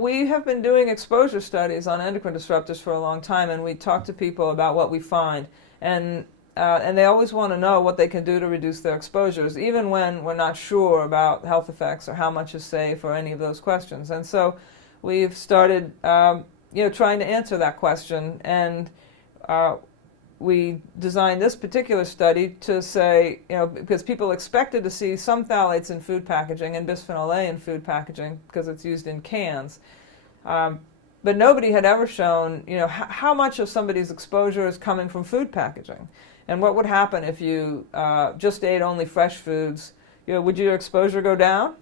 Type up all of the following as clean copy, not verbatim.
We have been doing exposure studies on endocrine disruptors for a long time, and we talk to people about what we find. And they always want to know what they can do to reduce their exposures, even when we're not sure about health effects or how much is safe or any of those questions. And so we've started trying to answer that question. And we designed this particular study to say, because people expected to see some phthalates in food packaging and bisphenol A in food packaging because it's used in cans. But nobody had ever shown, how much of somebody's exposure is coming from food packaging. And what would happen if you just ate only fresh foods? Would your exposure go down?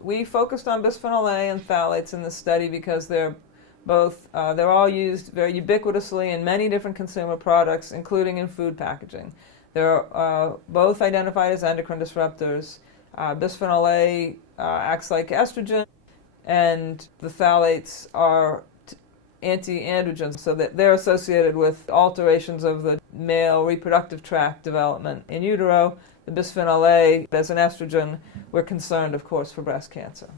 We focused on bisphenol A and phthalates in this study because they're all used very ubiquitously in many different consumer products, including in food packaging. They're both identified as endocrine disruptors. Bisphenol A acts like estrogen, and the phthalates are anti-androgens, so that they're associated with alterations of the male reproductive tract development in utero. The bisphenol A, as an estrogen, we're concerned, of course, for breast cancer.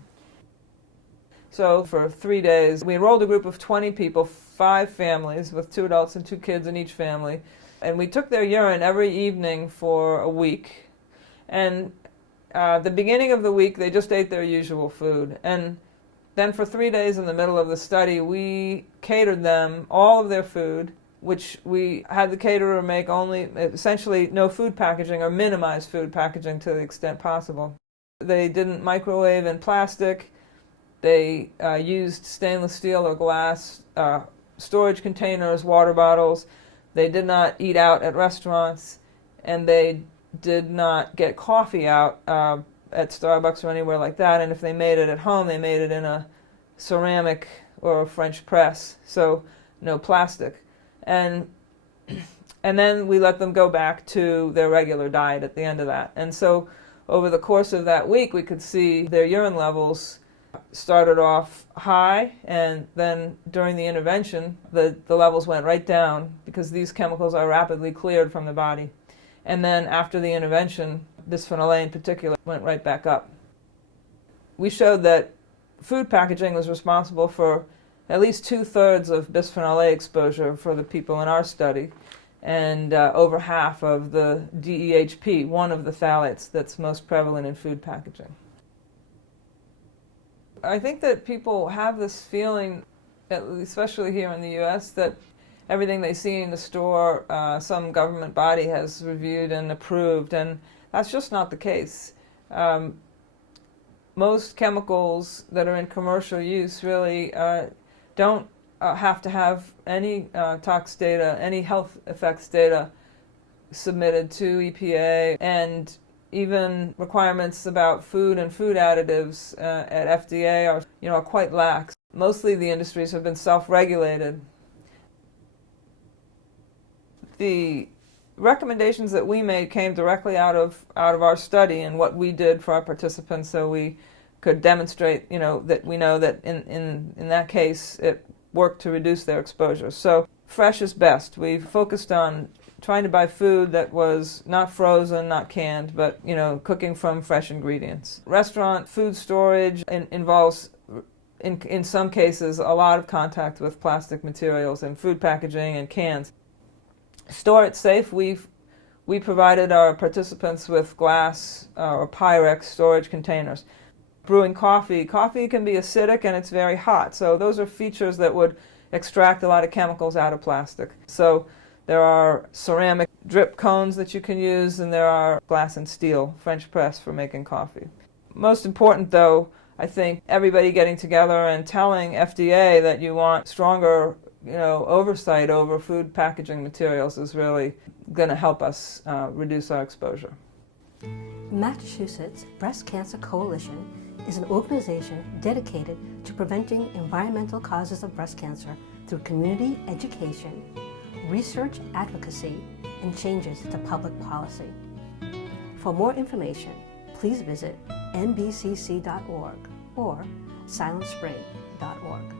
So for 3 days, we enrolled a group of 20 people, 5 families with 2 adults and 2 kids in each family. And we took their urine every evening for a week. And the beginning of the week, they just ate their usual food. And then for 3 days in the middle of the study, we catered them all of their food, which we had the caterer make only essentially no food packaging or minimize food packaging to the extent possible. They didn't microwave in plastic. They used stainless steel or glass storage containers, water bottles. They did not eat out at restaurants, and they did not get coffee out at Starbucks or anywhere like that. And if they made it at home, they made it in a ceramic or a French press, so no plastic. And then we let them go back to their regular diet at the end of that. And so over the course of that week, we could see their urine levels started off high, and then during the intervention, the levels went right down because these chemicals are rapidly cleared from the body. And then after the intervention, bisphenol A in particular went right back up. We showed that food packaging was responsible for at least 2/3 of bisphenol A exposure for the people in our study, and over half of the DEHP, one of the phthalates that's most prevalent in food packaging. I think that people have this feeling, especially here in the U.S., that everything they see in the store, some government body has reviewed and approved, and that's just not the case. Most chemicals that are in commercial use really don't have to have any tox data, any health effects data submitted to EPA, and even requirements about food and food additives at FDA are quite lax. Mostly the industries have been self-regulated. The recommendations that we made came directly out of our study and what we did for our participants, so we could demonstrate, that we know that in that case it worked to reduce their exposure. So fresh is best. We focused on trying to buy food that was not frozen, not canned, but cooking from fresh ingredients. Restaurant food storage involves, in some cases, a lot of contact with plastic materials and food packaging and cans. Store it safe. We provided our participants with glass or Pyrex storage containers. Brewing coffee can be acidic and it's very hot, so those are features that would extract a lot of chemicals out of plastic. So there are ceramic drip cones that you can use, and there are glass and steel French press for making coffee. Most important, though, I think everybody getting together and telling FDA that you want stronger oversight over food packaging materials is really going to help us reduce our exposure. Massachusetts Breast Cancer Coalition is an organization dedicated to preventing environmental causes of breast cancer through community education, research advocacy, and changes to public policy. For more information, please visit nbcc.org or silencespring.org.